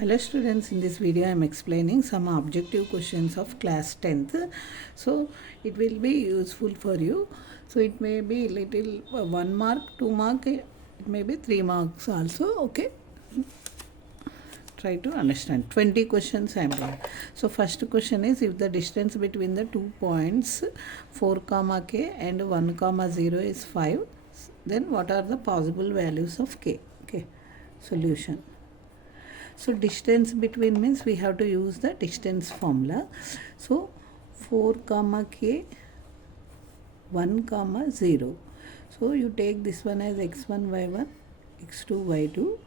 Hello students, in this video I am explaining some objective questions of class 10th. So it will be useful for you. So it may be little 1 mark, 2 mark, it may be 3 marks also. Okay, try to understand. 20 questions I am doing. So first question is, if the distance between the 2 points 4 comma k and 1 comma 0 is 5, then what are the possible values of k? Okay, solution. So distance between means we have to use the distance formula. So 4 comma k, 1 comma 0. So you take this one as x1 y1, x2 y2.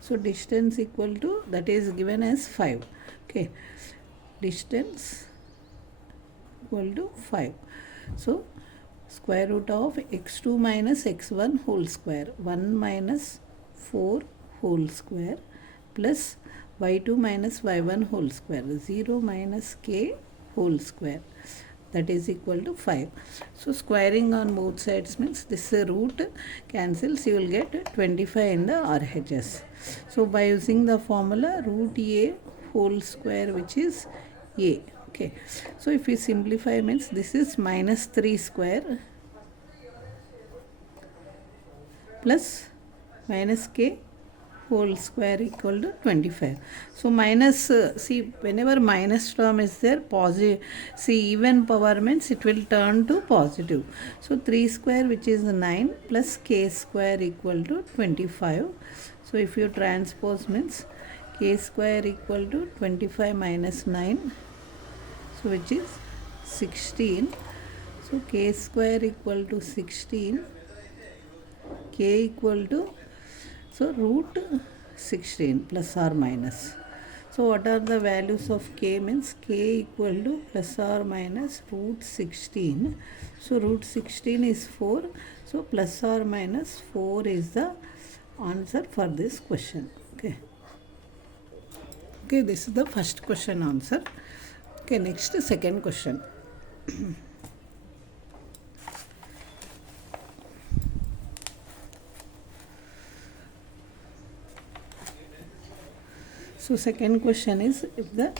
So distance equal to, that is given as 5. Okay, distance equal to 5. So square root of x2 minus x1 whole square, 1 minus 4 whole square, plus y2 minus y1 whole square, 0 minus k whole square, that is equal to 5. So squaring on both sides means this root cancels, you will get 25 in the RHS. So by using the formula root a whole square, which is a. Okay, so if we simplify means this is minus 3 square plus minus k whole square equal to 25. So minus, see whenever minus term is there, positive, see even power means it will turn to positive. So 3 square, which is 9, plus k square equal to 25. So if you transpose means k square equal to 25 minus 9, so which is 16. So k square equal to 16, k equal to, so root 16 plus or minus. So what are the values of k means k equal to plus or minus root 16. So root 16 is 4. So plus or minus 4 is the answer for this question. Okay. Okay, this is the first question answer. Okay, next second question. So second question is, if the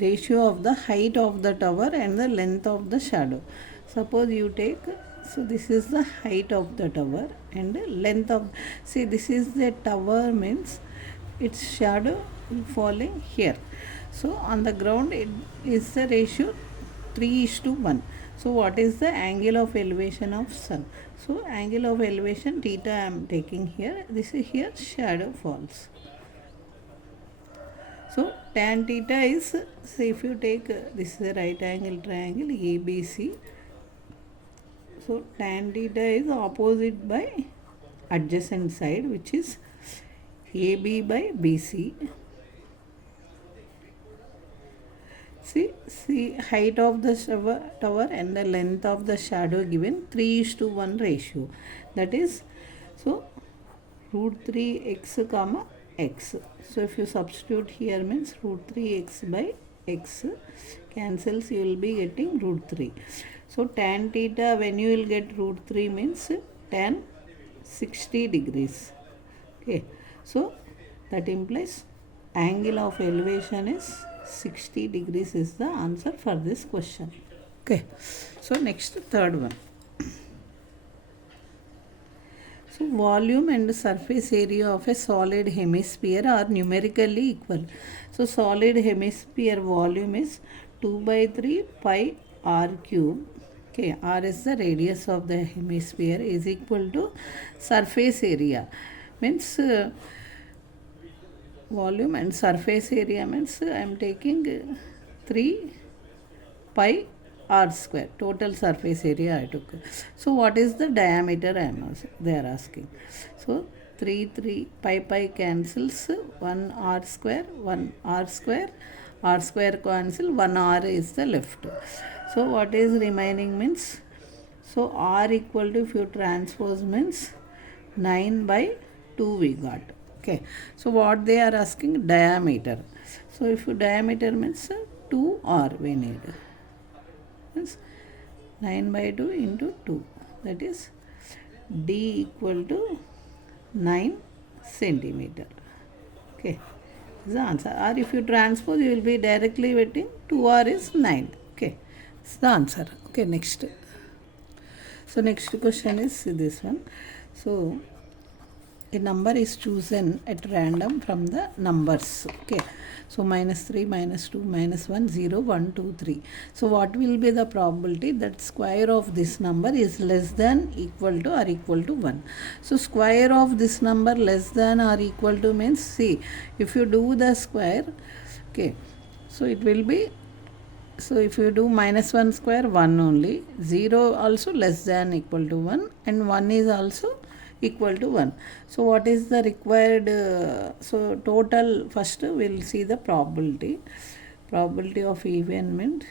ratio of the height of the tower and the length of the shadow. Suppose you take, so this is the height of the tower and length of, see this is the tower means its shadow falling here. So on the ground it is the ratio 3:1. So what is the angle of elevation of sun? So angle of elevation theta I am taking here. This is here shadow falls. So tan theta is, say if you take this is a right angle triangle ABC. So tan theta is opposite by adjacent side, which is AB by BC. See height of the tower and the length of the shadow given 3:1 ratio. That is, so root 3x comma x. So if you substitute here means root 3x by x cancels, you will be getting root 3. So tan theta, when you will get root 3 means tan 60 degrees. Okay, so that implies angle of elevation is 60 degrees is the answer for this question. Okay, so next third one. So volume and surface area of a solid hemisphere are numerically equal. So solid hemisphere volume is 2 by 3 pi r cube. Okay, r is the radius of the hemisphere, is equal to surface area. Means volume and surface area means I am taking 3 pi r square, total surface area I took. So what is the diameter they are asking. So 3 pi cancels, 1 r square, 1 r square, r square cancel, 1 r is the left. So what is remaining means, so r equal to, if you transpose means 9 by 2 we got. Okay, so what they are asking, diameter. So if you diameter means 2r we need. Means 9 by 2 into 2, that is d equal to 9 centimeter. Okay, this is the answer. Or if you transpose, you will be directly getting 2r is 9. Okay, this is the answer. Okay, next. So next question is this one. So a number is chosen at random from the numbers. Okay, so -3, -2, -1, 0, 1, 2, 3. So what will be the probability that square of this number is less than, equal to, or equal to 1? So square of this number less than or equal to means, see, if you do the square, okay, so it will be, so if you do -1 square, 1 only, 0 also less than equal to 1, and 1 is also equal to 1. So what is the required, so total, first we'll see the probability of event,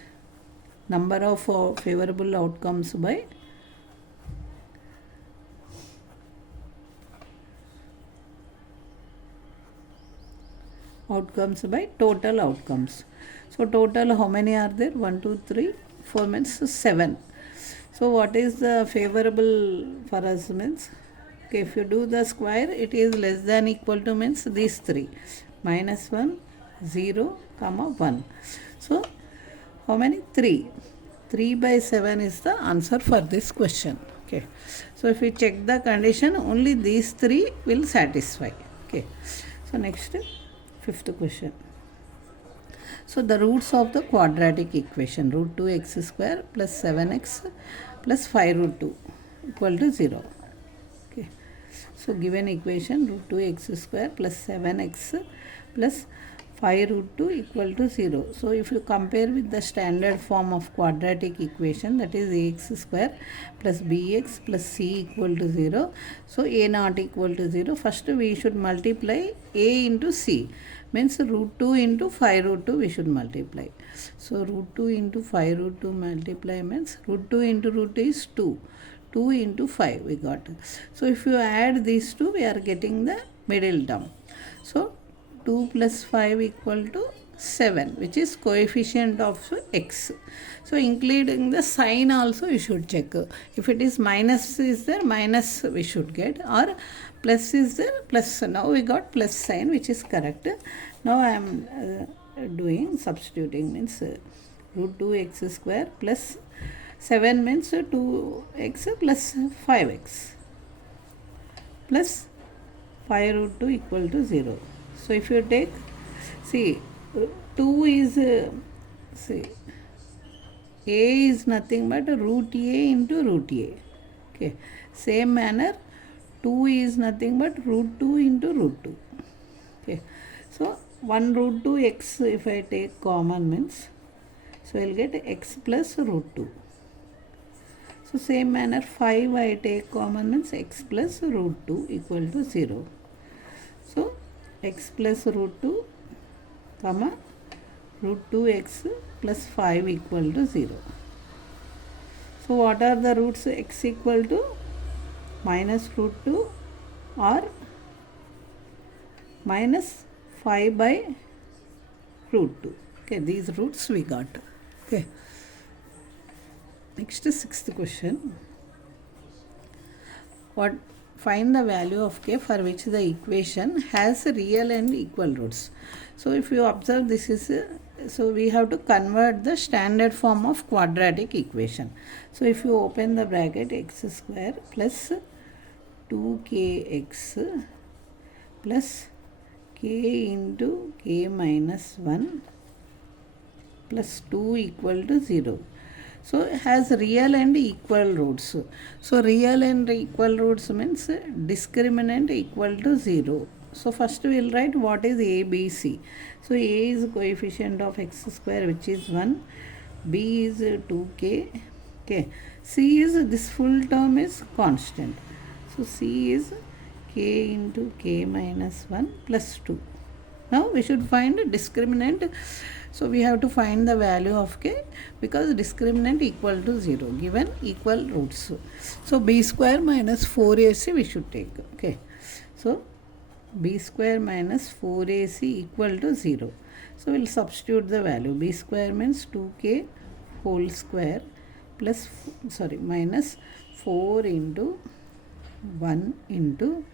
number of favorable outcomes by total outcomes. So total how many are there? 1, 2, 3, 4 means 7. So what is the favorable for us means, okay, if you do the square, it is less than equal to means these 3, -1, 0, 1. So how many? 3. 3 by 7 is the answer for this question. Okay, so if we check the condition, only these 3 will satisfy. Okay, so next, fifth question. So the roots of the quadratic equation, root 2x square plus 7x plus 5 root 2 equal to 0. Okay, so given equation, root 2x square plus 7x plus 5 root 2 equal to 0. So if you compare with the standard form of quadratic equation, that is ax square plus bx plus c equal to 0. So a not equal to 0. First we should multiply a into c. Means root 2 into 5 root 2 we should multiply. So root 2 into 5 root 2 multiply means root 2 into root 2 is 2. 2 into 5 we got. So if you add these two, we are getting the middle term. So 2 plus 5 equal to 7, which is coefficient of x. So including the sign also you should check. If it is minus is there, minus we should get, or plus is there, plus. Now we got plus sign, which is correct. Now I am doing substituting, means root 2x square plus 7 means 2x plus 5x plus 5 root 2 equal to 0. So if you take, see, 2 is, see, a is nothing but root a into root a. Okay, same manner, 2 is nothing but root 2 into root 2. Okay, so 1 root 2 x if I take common means, so I will get x plus root 2. So same manner, 5 I take common means x plus root 2 equal to 0. So x plus root 2 comma root 2x plus 5 equal to 0. So what are the roots? X equal to minus root 2 or minus 5 by root 2. Okay, these roots we got. Okay. Next, sixth question. Find the value of k for which the equation has real and equal roots. So if you observe, this is so we have to convert the standard form of quadratic equation. So if you open the bracket, x square plus 2kx plus k into k minus 1 plus 2 equal to 0. So it has real and equal roots. So real and equal roots means discriminant equal to 0. So first we will write what is a, b, c. So a is coefficient of x square, which is 1. B is 2k. Okay. C is, this full term is constant. So c is k into k minus 1 plus 2. Now we should find discriminant. So we have to find the value of k because discriminant equal to 0 given equal roots. So b square minus 4ac we should take. Okay. So b square minus 4ac equal to 0. So we will substitute the value. B square means 2k whole square plus minus 4 into 1 into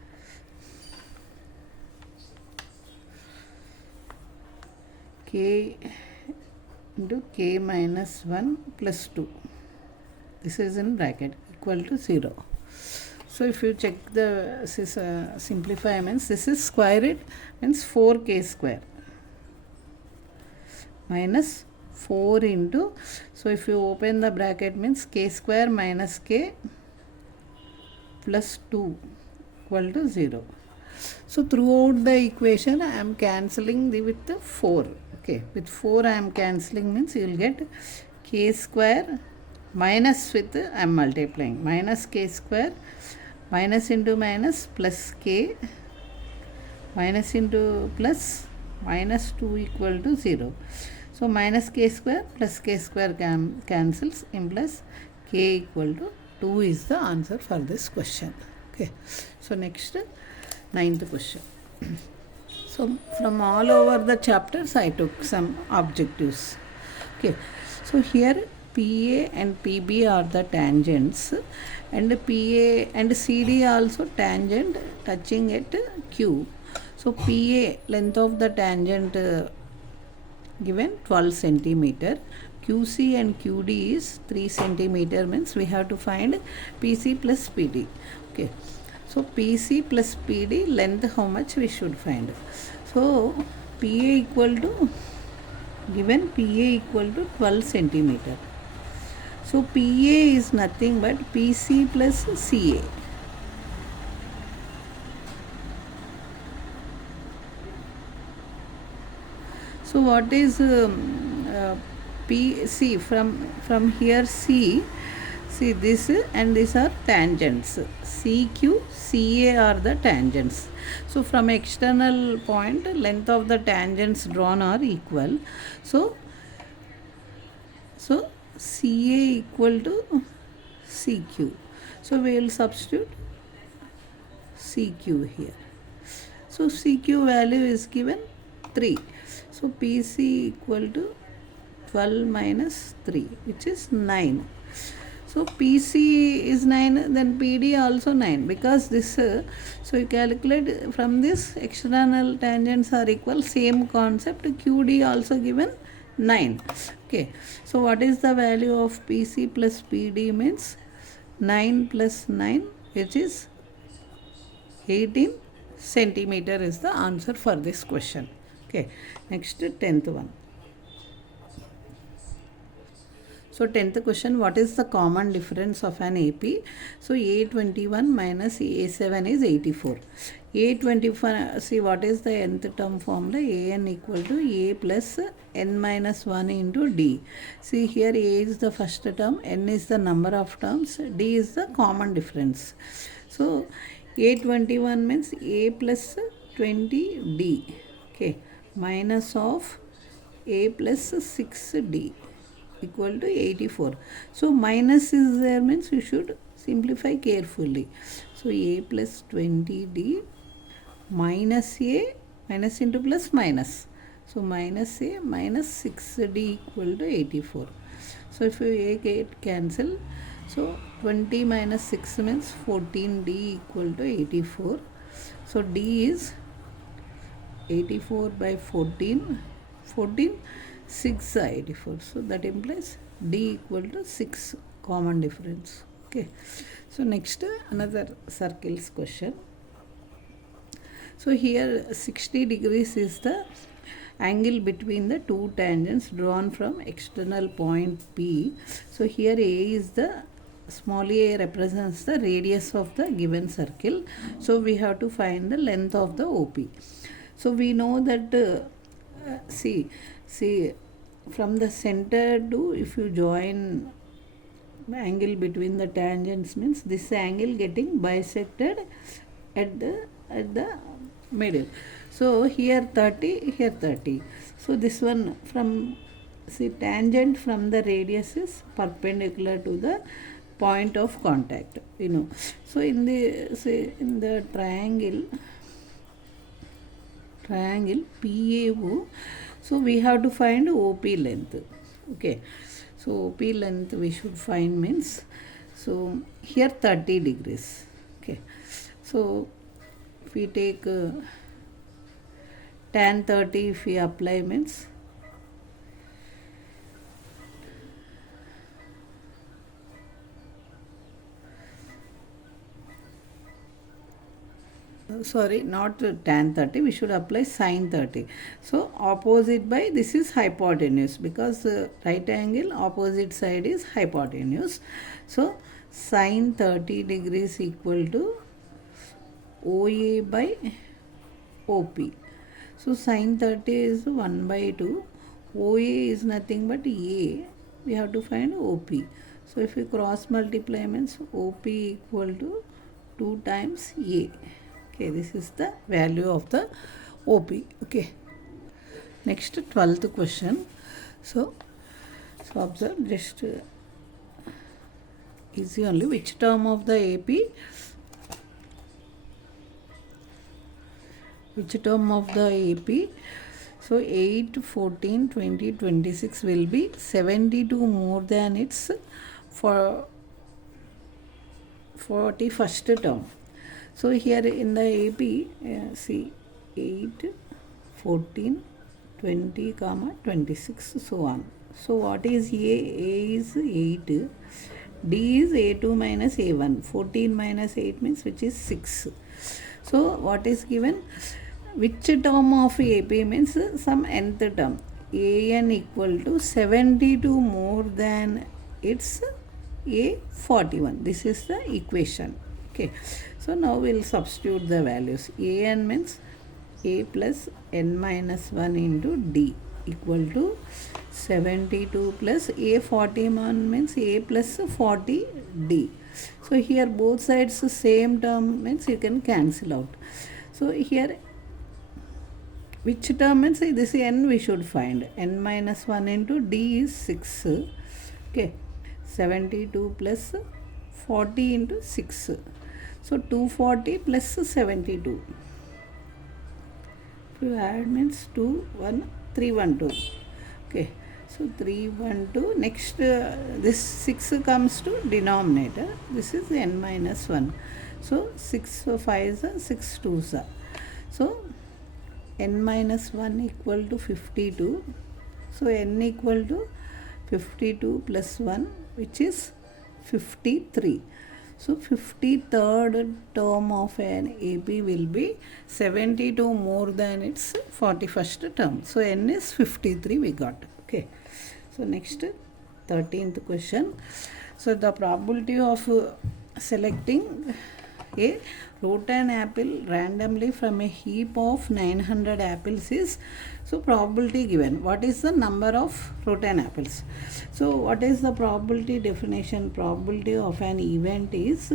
k into k minus 1 plus 2. This is in bracket equal to 0. So if you check the simplify means this is square it means 4k square minus 4 into, so if you open the bracket means k square minus k plus 2 equal to 0. So throughout the equation I am cancelling with the 4. Okay, with 4 I am cancelling means you will get k square minus with I am multiplying minus k square minus into minus plus k minus into plus minus 2 equal to 0. So minus k square plus k square cancels implies k equal to 2 is the answer for this question. Okay, so next 9th question. So from all over the chapters I took some objectives. Okay, so here PA and PB are the tangents and PA and CD also tangent touching at Q. So PA length of the tangent given 12 centimeter, QC and QD is 3 centimeter means we have to find PC plus PD. Okay, so PC plus PD length how much we should find. So PA equal to given PA equal to 12 centimeter. So PA is nothing but PC plus CA. So what is PC from here C? See this and these are tangents. CQ, CA are the tangents. So from external point length of the tangents drawn are equal. So CA equal to CQ. So we will substitute CQ here. So CQ value is given 3. So PC equal to 12 minus 3 which is 9. So PC is 9 then PD also 9 because this so you calculate from this external tangents are equal, same concept QD also given 9. Okay, so what is the value of PC plus PD means 9 plus 9 which is 18 centimeter is the answer for this question. Okay, next 10th one. So 10th question, what is the common difference of an AP? So A21 minus A7 is 84. A24, see what is the nth term formula? AN equal to A plus N minus 1 into D. See here A is the first term, N is the number of terms, D is the common difference. So A21 means A plus 20D. Okay, minus of A plus 6D equal to 84. So minus is there means you should simplify carefully. So A plus 20D minus A minus into plus minus. So minus A minus 6D equal to 84. So if you A get cancel, so 20 minus 6 means 14D equal to 84. So D is 84 by 14, 6 are 84. So that implies D equal to 6 common difference. Okay. So next another circles question. So here 60 degrees is the angle between the two tangents drawn from external point P. So here A is the small a represents the radius of the given circle. So we have to find the length of the OP. So we know that see from the center to, if you join the angle between the tangents means this angle getting bisected at the middle. So here 30, here 30. So this one from tangent from the radius is perpendicular to the point of contact, you know. So in the triangle PAO, so we have to find OP length. Okay, so OP length we should find means, so here 30 degrees. Okay, so if we take tan 30, if we apply means sorry, not tan 30, we should apply sin 30. So opposite by, this is hypotenuse, because right angle opposite side is hypotenuse. So sin 30 degrees equal to OA by OP. So sin 30 is 1 by 2. OA is nothing but A. We have to find OP. So if we cross multiply means OP equal to 2 times A. Okay, this is the value of the OP. Okay. Next, 12th question. So observe, just easy only. Which term of the AP? Which term of the AP? So 8, 14, 20, 26 will be 72 more than its 41st term. So here in the AP, see 8, 14, 20, 26, so on. So what is A? A is 8. D is A2 minus A1. 14 minus 8 means which is 6. So what is given? Which term of AP means some nth term. AN equal to 72 more than its A41. This is the equation. Okay. So now we'll substitute the values. AN means A plus N minus 1 into D equal to 72 plus A41 means A plus 40 D. So here both sides same term means you can cancel out. So here which term means this n we should find. N minus 1 into D is 6. Okay. 72 plus 40 into 6. So 240 plus 72. If you add means 312. Okay. So 312. Next this 6 comes to denominator. This is n minus 1. So 6 5s are 6 2s are. So n minus 1 equal to 52. So n equal to 52 plus 1 which is 53. So 53rd term of an AP will be 72 more than its 41st term. So n is 53 we got. Okay. So next 13th question. So the probability of selecting a rotten apple randomly from a heap of 900 apples is, so probability given. What is the number of rotten apples? So what is the probability definition? Probability of an event is,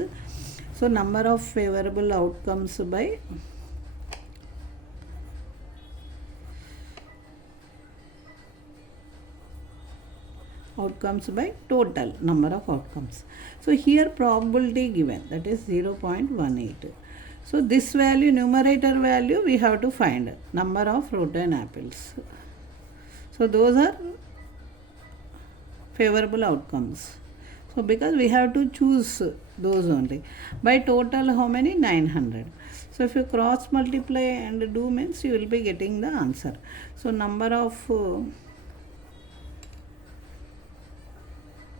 so number of favorable outcomes by total number of outcomes. So here probability given, that is 0.18. So this value, numerator value, we have to find number of rotten apples. So those are favorable outcomes. So because we have to choose those only. By total how many? 900. So if you cross multiply and do means you will be getting the answer. So number of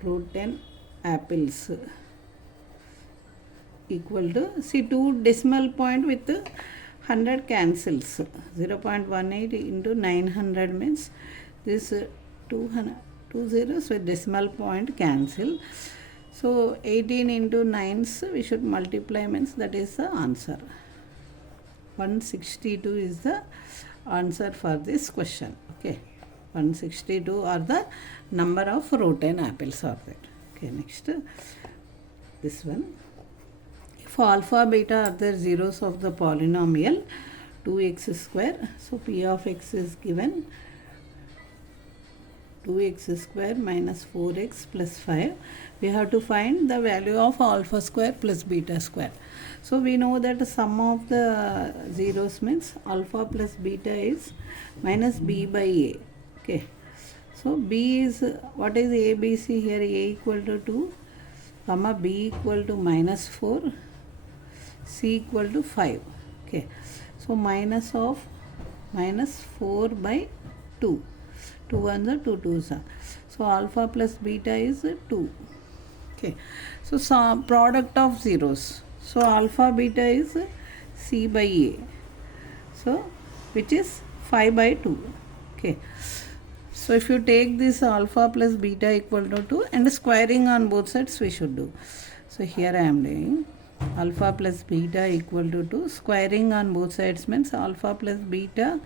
rotten apples equal to, see 2 decimal point with 100 cancels. 0.18 into 900 means this 200, 2 zeros with decimal point cancel. So 18 into 9s we should multiply means that is the answer. 162 is the answer for this question. Okay. 162 are the number of rotten apples are there. Okay, next this one. If alpha beta are the zeros of the polynomial 2x square, so p of x is given 2x square minus 4x plus 5. We have to find the value of alpha square plus beta square. So we know that the sum of the zeros means alpha plus beta is minus b by a. Okay. So b is, what is a, b, c here? A equal to 2, comma b equal to minus 4, c equal to 5. Okay. So minus of minus 4 by 2. 2 ones are 2 twos are. So alpha plus beta is 2. Okay. So product of zeros. So alpha beta is C by A. So which is 5 by 2. Okay. So if you take this alpha plus beta equal to 2 and squaring on both sides we should do. So here I am doing alpha plus beta equal to 2. Squaring on both sides means alpha plus beta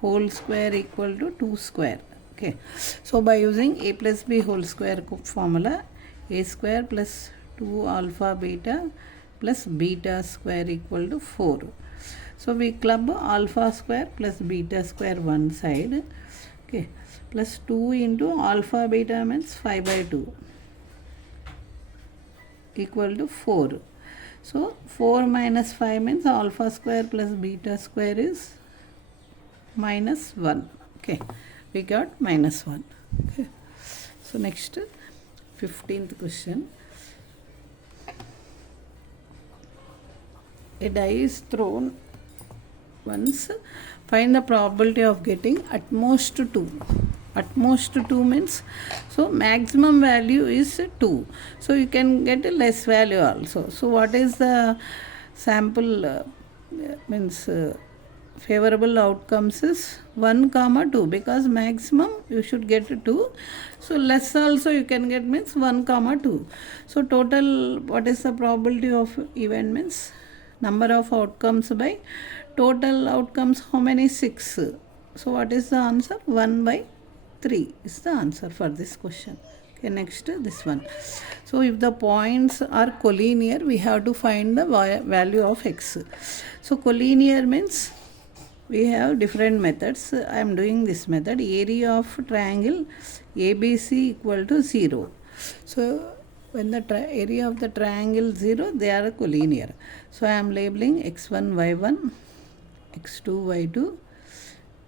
whole square equal to 2 square. Okay. So by using a plus b whole square formula, a square plus 2 alpha beta plus beta square equal to 4. So we club alpha square plus beta square one side. Okay. Plus 2 into alpha beta means 5 by 2 equal to 4. So 4 minus 5 means alpha square plus beta square is minus 1. Okay, we got minus 1. Okay. So next 15th question. A die is thrown once. Find the probability of getting at most 2. At most 2 means, so maximum value is 2. So you can get a less value also. So what is the sample means favorable outcomes is 1 comma 2, because maximum you should get 2. So less also you can get means 1 comma 2. So total, what is the probability of event means number of outcomes by total outcomes, how many? 6. So what is the answer? 1 by 3 is the answer for this question. Okay, next this one. So if the points are collinear, we have to find the value of x. So collinear means we have different methods. I am doing this method. Area of triangle ABC equal to 0. So when the area of the triangle 0, they are collinear. So I am labeling x1 y1, x2 y2,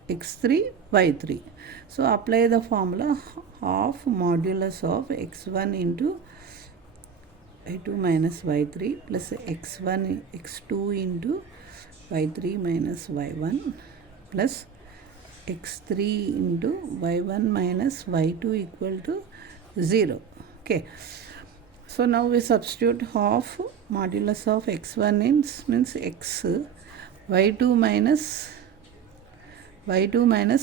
x3 y3. So apply the formula half modulus of x1 into y2 minus y3 plus x1 x2 into y3 minus y1 plus x3 into y1 minus y2 equal to 0. Okay. So now we substitute half modulus of x1 means x, y2 minus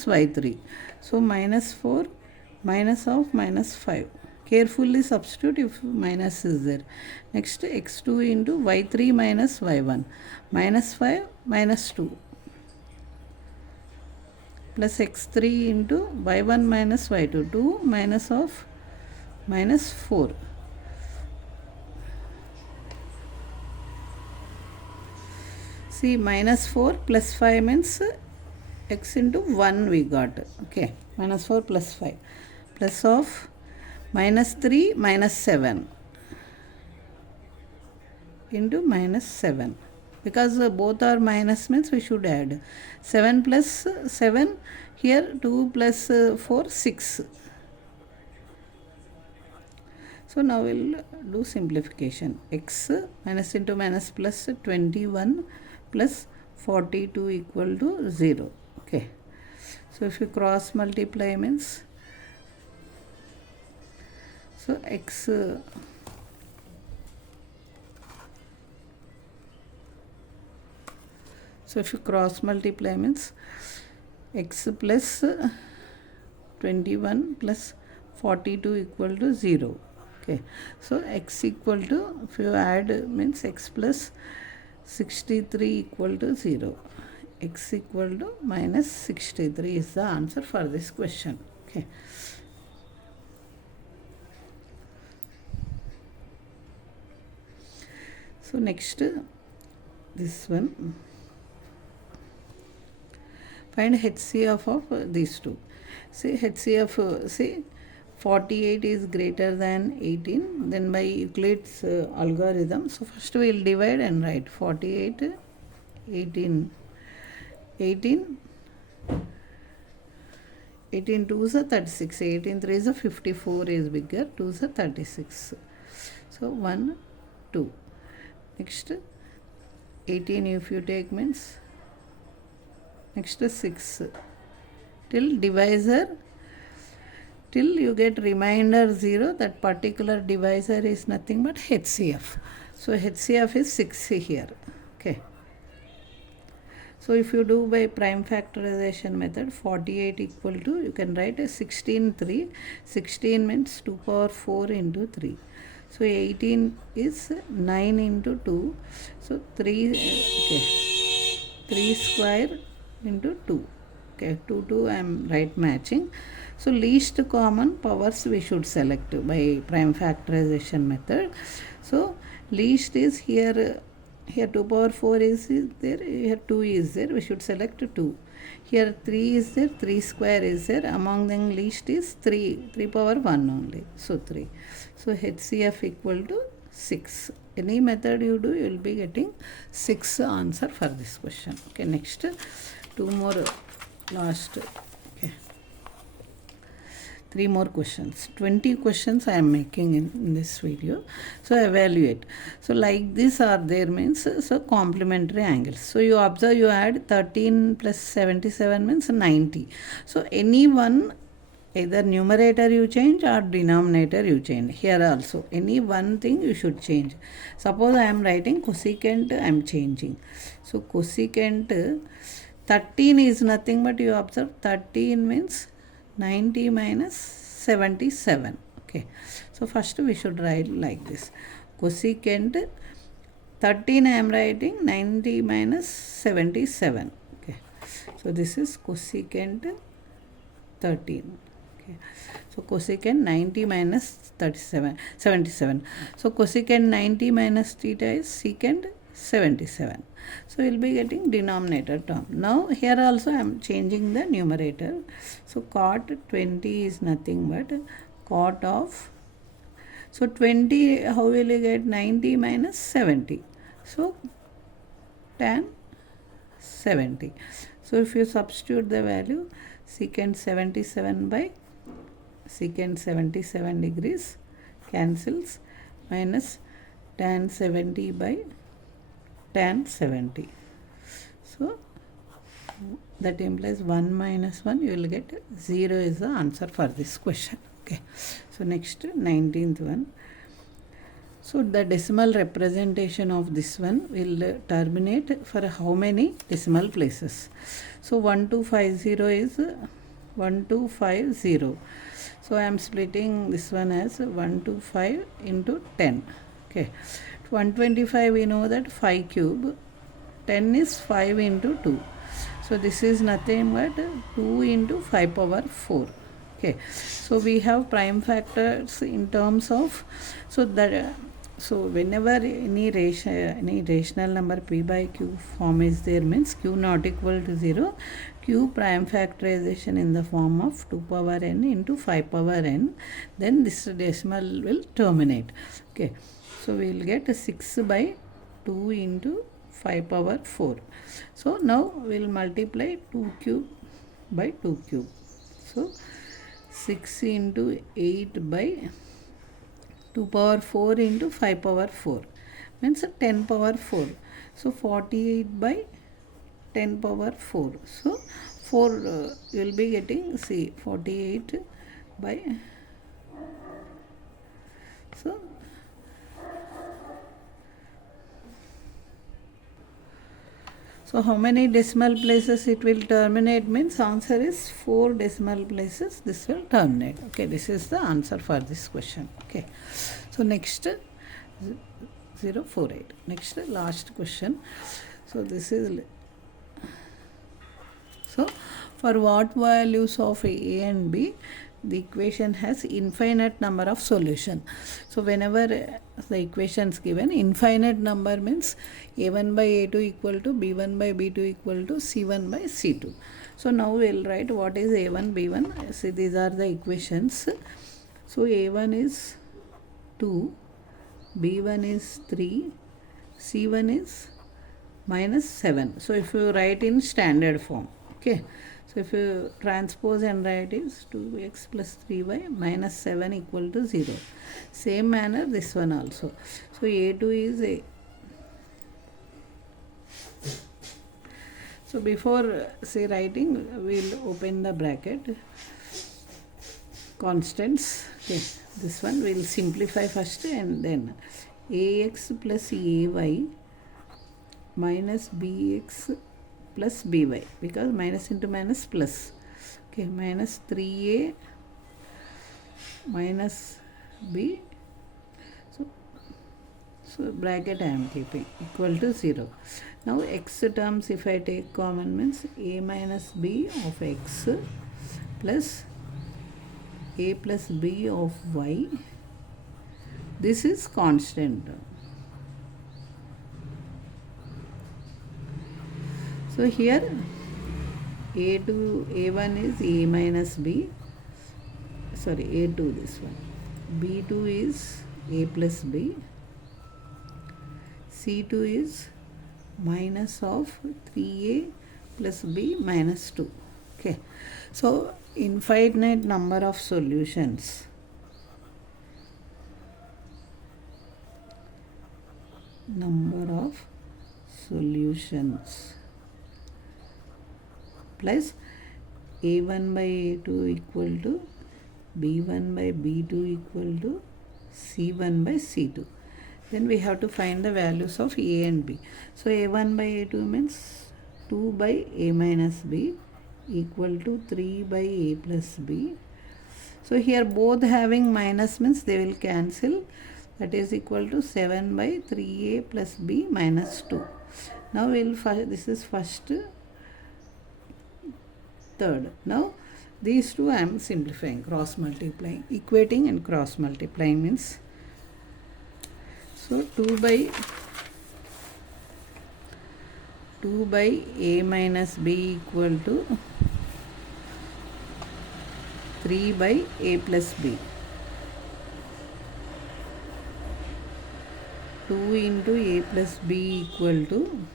y3. So minus 4 minus of minus 5. Carefully substitute if minus is there. Next x2 into y3 minus y1. Minus 5 minus 2. Plus x3 into y1 minus y2. 2 minus of minus 4. See, minus 4 plus 5 means x into 1 we got. Okay, minus 4 plus 5. Plus of minus 3 minus 7 into minus 7. Because both are minus means we should add. 7 plus 7, here 2 plus 4, 6. So now we'll do simplification. X minus into minus plus 21 plus 42 equal to 0. Okay. So if you cross multiply means, so x so if you cross multiply means x plus 21 plus 42 equal to 0. Okay. So x equal to, if you add means x plus 63 equal to 0. X equal to minus 63 is the answer for this question. Okay. So next this one. Find HCF of these two. See HCF, see 48 is greater than 18. Then by Euclid's algorithm, so first we will divide and write 48, 18. 18 2 is a 36, 18 3 is a 54 is bigger, 2 is a 36. So 1, 2. Next 18 if you take means, next 6 till divisor, till you get remainder 0, that particular divisor is nothing but HCF. So HCF is 6 here. Okay. So if you do by prime factorization method, 48 equal to, you can write as 16 3. 16 means 2 power 4 into 3. So 18 is 9 into 2. So 3, okay, 3 square into 2. Okay, 2 I am right matching. So least common powers we should select by prime factorization method. So least is here 2 power 4 is there, here 2 is there, we should select 2. Here 3 is there, 3 square is there, among them least is 3 power 1 only, so 3. So HCF equal to 6. Any method you do, you will be getting 6 answer for this question. Okay, next 2 more last, okay, 3 more questions. 20 questions I am making in this video. So evaluate. So like this are there means, so complementary angles. So you observe, you add 13 plus 77 means 90. So any one, either numerator you change or denominator you change. Here also any one thing you should change. Suppose I am writing cosecant, I am changing. So cosecant 13 is nothing but, you observe 13 means 90 minus 77. Okay, so first we should write like this. Cosecant 13 I am writing 90 minus 77. Okay, so this is cosecant 13. Okay, so cosecant 90 minus 77. So cosecant 90 minus theta is secant 77. So we will be getting denominator term. Now here also I am changing the numerator. So cot 20 is nothing but cot of, so 20, how will you get 90 minus 70? So tan 70. So if you substitute the value, secant 77 by secant 77 degrees cancels, minus tan 70 by tan 70. So that implies 1 minus 1, you will get 0 is the answer for this question. Okay, so next 19th one. So the decimal representation of this one will terminate for how many decimal places? So 1250 is 1250. So I am splitting this one as 125 into 10. Okay, 125 we know that 5 cube, 10 is 5 into 2. So this is nothing but 2 into 5 power 4. Okay, so we have prime factors in terms of, so that so whenever any rational number p by q form is there means q not equal to 0, q prime factorization in the form of 2 power n into 5 power n, then this decimal will terminate. Okay, so we will get 6 by 2 into 5 power 4. So now we will multiply 2 cube by 2 cube. So 6 into 8 by 2 power 4 into 5 power 4 means 10 power 4. So 48 by 10 power 4. So 4 you will be getting, see, 48 by, so how many decimal places it will terminate means, answer is 4 decimal places this will terminate. Okay, this is the answer for this question. Okay, so next 048. Next last question. So this is, so for what values of A and B the equation has infinite number of solution. So whenever the equation is given, infinite number means a1 by a2 equal to b1 by b2 equal to c1 by c2. So now we will write what is a1, b1. See, these are the equations. So a1 is 2, b1 is 3, c1 is minus 7. So if you write in standard form, okay, so if you transpose and write is 2x plus 3y minus 7 equal to 0. Same manner this one also. So a2 is a, so before say writing, we will open the bracket, constants. Okay, this one we will simplify first and then ax plus ay minus bx plus by, because minus into minus plus. Okay, minus 3a minus b, so bracket I am keeping, equal to 0. Now x terms if I take common means a minus b of x plus a plus b of y. This is constant. So here a1 is a minus b, sorry, a2 this one, b2 is a plus b, c2 is minus of 3a plus b minus 2. Okay, so infinite number of solutions. Number of solutions plus a1 by a2 equal to b1 by b2 equal to c1 by c2. Then we have to find the values of a and b. So a1 by a2 means 2 by a minus b equal to 3 by a plus b. So here both having minus means they will cancel. That is equal to 7 by 3a plus b minus 2. Now this is first, third. Now these two I am simplifying, cross multiplying, equating and cross multiplying means, so 2 by a minus b equal to 3 by a plus b. 2 into a plus b equal to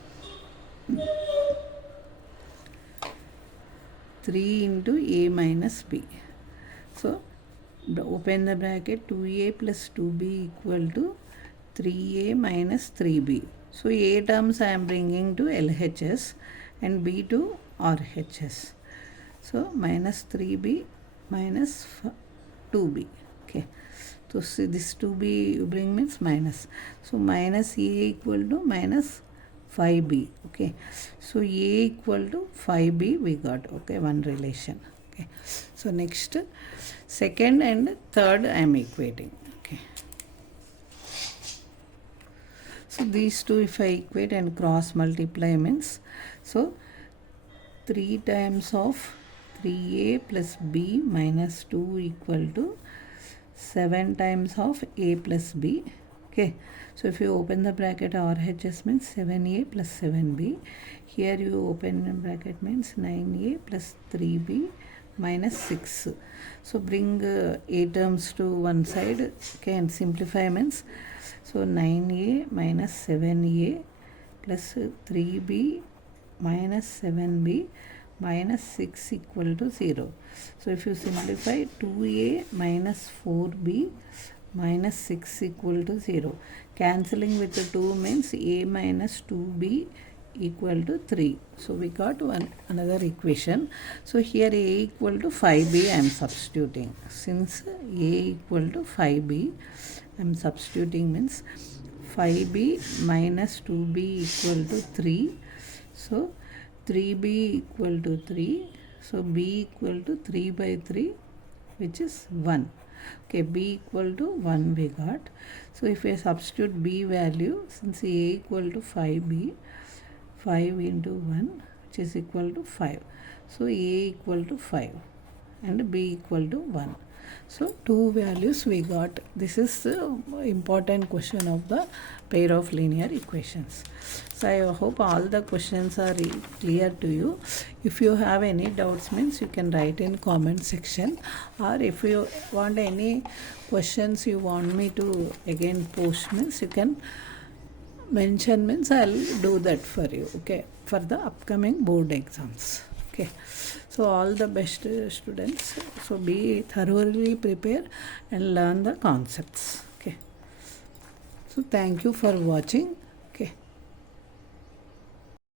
3 into a minus b. So open the bracket, 2a plus 2b equal to 3a minus 3b. So a terms I am bringing to LHS and b to RHS. So minus 3b minus 2b. Okay, so see this 2b you bring means minus. So minus a equal to minus 5b. Okay, so a equal to 5b we got. Okay, one relation. Okay, so next, second and third I am equating. Okay, so these two if I equate and cross multiply means, so 3 times of 3a plus b minus 2 equal to 7 times of a plus b. Okay, so if you open the bracket, RHS means 7a plus 7b. Here you open the bracket means 9a plus 3b minus 6. So bring a terms to one side. Okay, and simplify means, so 9a minus 7a plus 3b minus 7b minus 6 equal to 0. So if you simplify, 2a minus 4b minus 6 equal to 0. Cancelling with the 2 means a minus 2b equal to 3. So we got another equation. So here a equal to 5b I am substituting. Since a equal to 5b I am substituting means 5b minus 2b equal to 3. So 3b equal to 3. So b equal to 3 by 3, which is 1. Okay, b equal to 1 we got. So if we substitute b value, since a equal to 5b, 5 into 1 which is equal to 5. So a equal to 5 and b equal to 1. So two values we got. This is the important question of the pair of linear equations. So I hope all the questions are clear to you. If you have any doubts means you can write in comment section, or if you want any questions you want me to again post means you can mention means I'll do that for you. Okay, for the upcoming board exams. Okay, so all the best students. So be thoroughly prepared and learn the concepts. Okay, so thank you for watching.